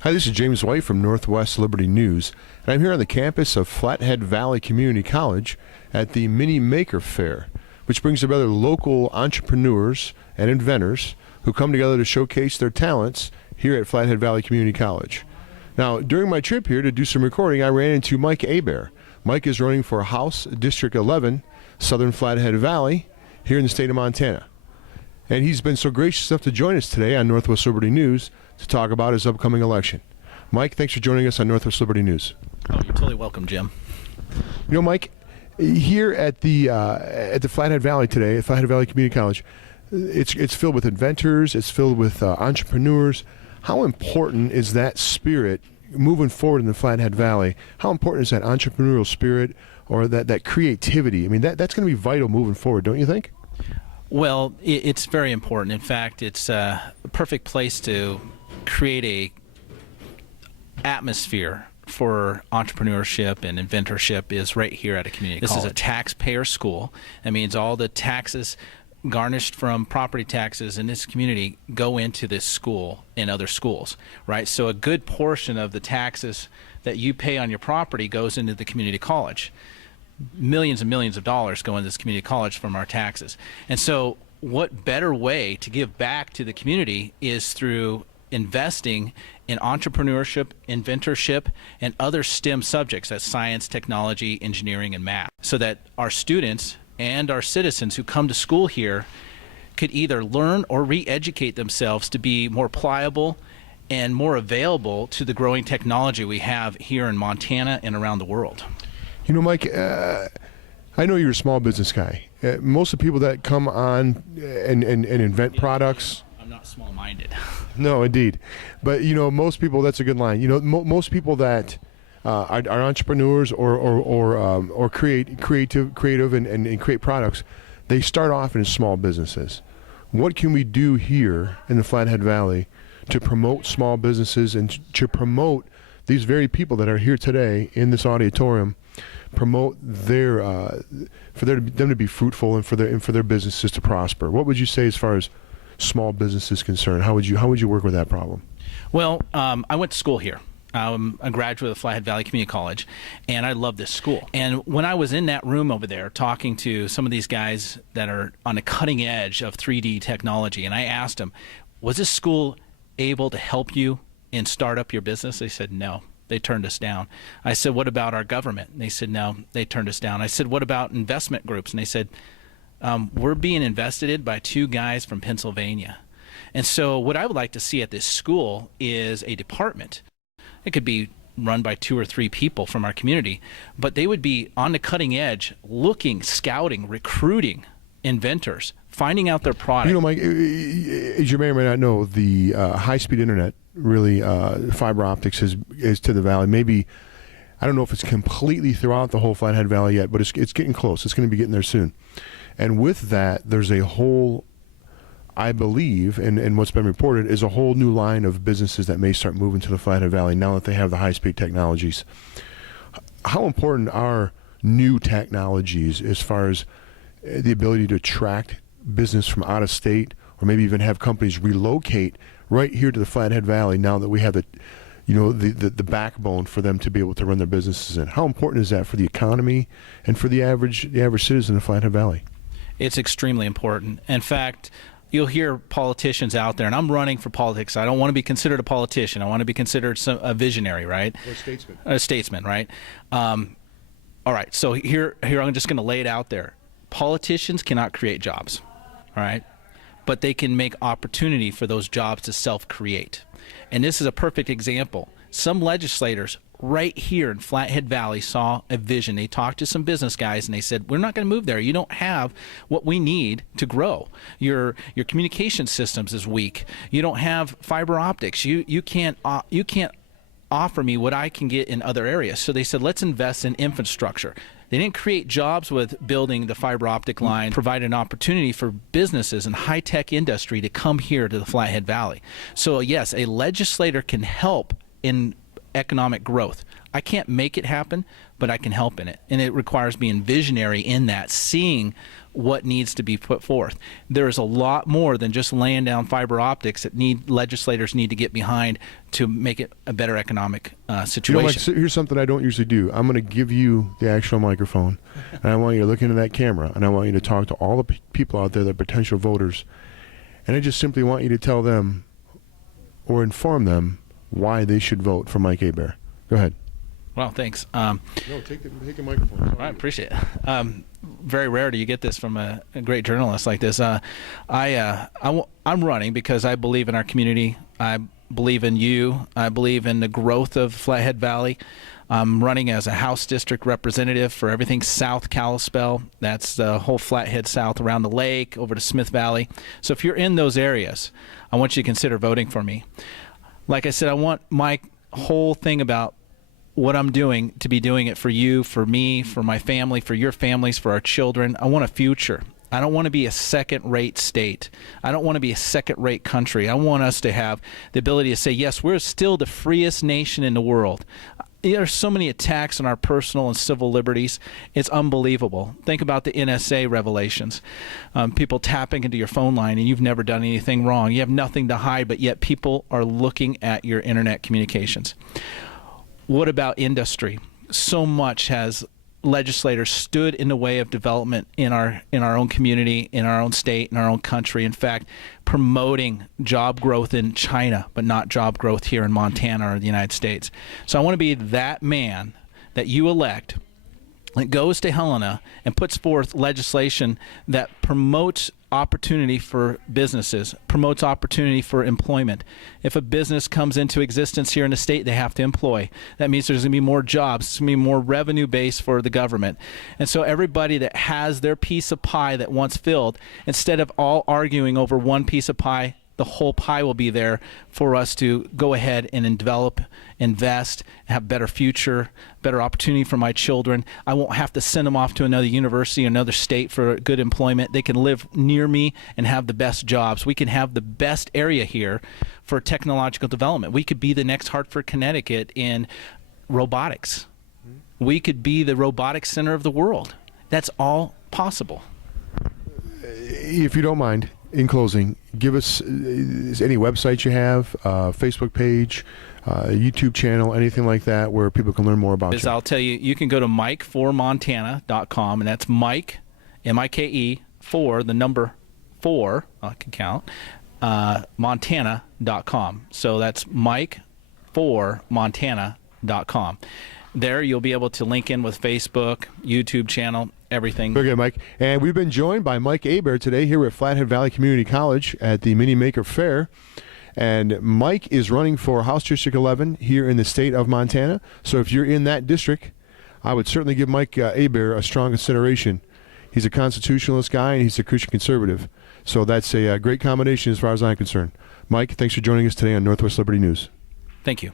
Hi, this is James White from Northwest Liberty News, and I'm here on the campus of Flathead Valley Community College at the Mini Maker Fair, which brings together local entrepreneurs and inventors who come together to showcase their talents here at Flathead Valley Community College. Now, during my trip here to do some recording, I ran into Mike Hebert. Mike is running for House District 11, Southern Flathead Valley, here in the state of Montana. And he's been so gracious enough to join us today on Northwest Liberty News to talk about his upcoming election. Mike, thanks for joining us on Northwest Liberty News. Oh, you're totally welcome, Jim. You know, Mike, here at the Flathead Valley today, at Flathead Valley Community College, it's filled with inventors, it's filled with entrepreneurs. How important is that spirit moving forward in the Flathead Valley? How important is that entrepreneurial spirit or that creativity? I mean, that's going to be vital moving forward, don't you think? Well, it's very important. In fact, it's a perfect place to create a atmosphere for entrepreneurship and inventorship is right here at a community college. This is a taxpayer school. That means all the taxes garnished from property taxes in this community go into this school and other schools, right? So a good portion of the taxes that you pay on your property goes into the community college. Millions and millions of dollars go into this community college from our taxes. And so what better way to give back to the community is through investing in entrepreneurship, inventorship, and other STEM subjects, that's science, technology, engineering, and math, so that our students and our citizens who come to school here could either learn or re-educate themselves to be more pliable and more available to the growing technology we have here in Montana and around the world. You know, Mike, I know you're a small business guy. Most of the people that come on and invent products... I'm not small-minded. No, indeed. But, you know, most people, that's a good line. You know, most people that are entrepreneurs or creative and create products, they start off in small businesses. What can we do here in the Flathead Valley to promote small businesses and to promote these very people that are here today in this auditorium, promote them to be fruitful and for their businesses to prosper? What would you say as far as small business is concerned? How would you work with that problem? Well, I went to school here. I'm a graduate of Flathead Valley Community College, and I love this school. And when I was in that room over there talking to some of these guys that are on the cutting edge of 3D technology, and I asked them, was this school able to help you and start up your business? They said no. They turned us down. I said, what about our government? And they said no. They turned us down. I said, what about investment groups? And they said, we're being invested in by two guys from Pennsylvania. And so what I would like to see at this school is a department. It could be run by 2 or 3 people from our community, but they would be on the cutting edge, looking, scouting, recruiting inventors, finding out their product. You know, Mike, as you may or may not know, the high-speed internet, really, fiber optics is to the valley. Maybe, I don't know if it's completely throughout the whole Flathead Valley yet, but it's getting close. It's going to be getting there soon. And with that, there's a whole, I believe, and what's been reported, is a whole new line of businesses that may start moving to the Flathead Valley now that they have the high-speed technologies. How important are new technologies as far as the ability to attract business from out of state, or maybe even have companies relocate right here to the Flathead Valley now that we have the backbone for them to be able to run their businesses in? How important is that for the economy and for the average citizen of Flathead Valley? It's extremely important. In fact, you'll hear politicians out there, and I'm running for politics. I don't want to be considered a politician. I want to be considered a visionary, right? Or a statesman. A statesman, right? All right, so here I'm just going to lay it out there. Politicians cannot create jobs, all right? But they can make opportunity for those jobs to self-create. And this is a perfect example. Some legislators right here in Flathead Valley saw a vision. They talked to some business guys and they said, we're not going to move there. You don't have what we need to grow. Your communication systems is weak. You don't have fiber optics. You can't offer me what I can get in other areas. So they said, let's invest in infrastructure. They didn't create jobs with building the fiber optic line, provide an opportunity for businesses and high-tech industry to come here to the Flathead Valley. So yes, a legislator can help in economic growth. I can't make it happen, but I can help in it. And it requires being visionary in that, seeing what needs to be put forth. There is a lot more than just laying down fiber optics that legislators need to get behind to make it a better economic situation. So here's something I don't usually do. I'm going to give you the actual microphone, and I want you to look into that camera, and I want you to talk to all the people out there, the potential voters, and I just simply want you to tell them or inform them why they should vote for Mike Hebert. Go ahead. Well, thanks. No, take the microphone. I appreciate it. Very rare do you get this from a great journalist like this. I'm running because I believe in our community. I believe in you. I believe in the growth of Flathead Valley. I'm running as a House District representative for everything South Kalispell. That's the whole Flathead South around the lake over to Smith Valley. So if you're in those areas, I want you to consider voting for me. Like I said, I want my whole thing about what I'm doing to be doing it for you, for me, for my family, for your families, for our children. I want a future. I don't want to be a second-rate state. I don't want to be a second-rate country. I want us to have the ability to say, yes, we're still the freest nation in the world. There are so many attacks on our personal and civil liberties. It's unbelievable. Think about the NSA revelations. People tapping into your phone line and you've never done anything wrong. You have nothing to hide, but yet people are looking at your internet communications. What about industry? So much has legislators stood in the way of development in our own community, in our own state, in our own country. In fact, promoting job growth in China, but not job growth here in Montana or the United States. So I want to be that man that you elect that goes to Helena and puts forth legislation that promotes opportunity for businesses, promotes opportunity for employment. If a business comes into existence here in the state, they have to employ. That means there's going to be more jobs, there's going to be more revenue base for the government. And so everybody that has their piece of pie that wants filled, instead of all arguing over one piece of pie, the whole pie will be there for us to go ahead and develop, invest, have better future, better opportunity for my children. I won't have to send them off to another university, another state for good employment. They can live near me and have the best jobs. We can have the best area here for technological development. We could be the next Hartford, Connecticut in robotics. We could be the robotics center of the world. That's all possible. If you don't mind, in closing, give us any websites you have, Facebook page, YouTube channel, anything like that where people can learn more about you. I'll tell you, you can go to Mike4Montana.com, and that's Mike, M-I-K-E, 4, the number 4, I can count, Montana.com. So that's Mike4Montana.com. There you'll be able to link in with Facebook, YouTube channel, everything. Okay, Mike. And we've been joined by Mike Hebert today here at Flathead Valley Community College at the Mini Maker Fair. And Mike is running for House District 11 here in the state of Montana. So if you're in that district, I would certainly give Mike Hebert a strong consideration. He's a constitutionalist guy and he's a Christian conservative. So that's a great combination as far as I'm concerned. Mike, thanks for joining us today on Northwest Liberty News. Thank you.